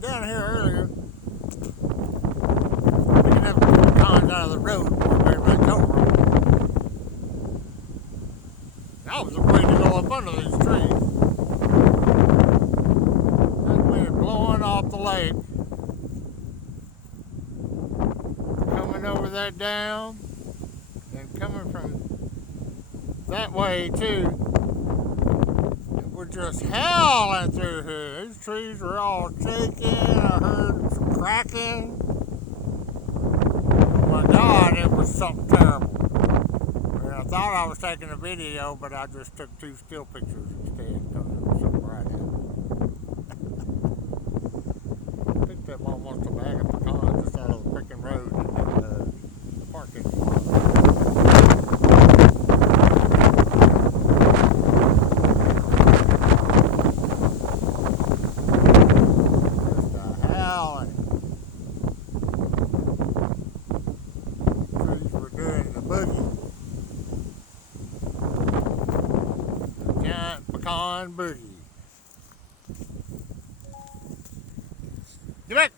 down here earlier, picking up pecans out of the road before everybody's over them. I was afraid to go up under these trees. That wind blowing off the lake, coming over that down, and coming from that way too. We're just howling through here. These trees were all shaking. I heard some cracking. Oh my God, it was something terrible. And I thought I was taking a video, but I just took 2 still pictures instead because it was so bright out. I picked up almost a bag of pecans just out of the freaking road in the parking lot. Pecan boogie. Get back!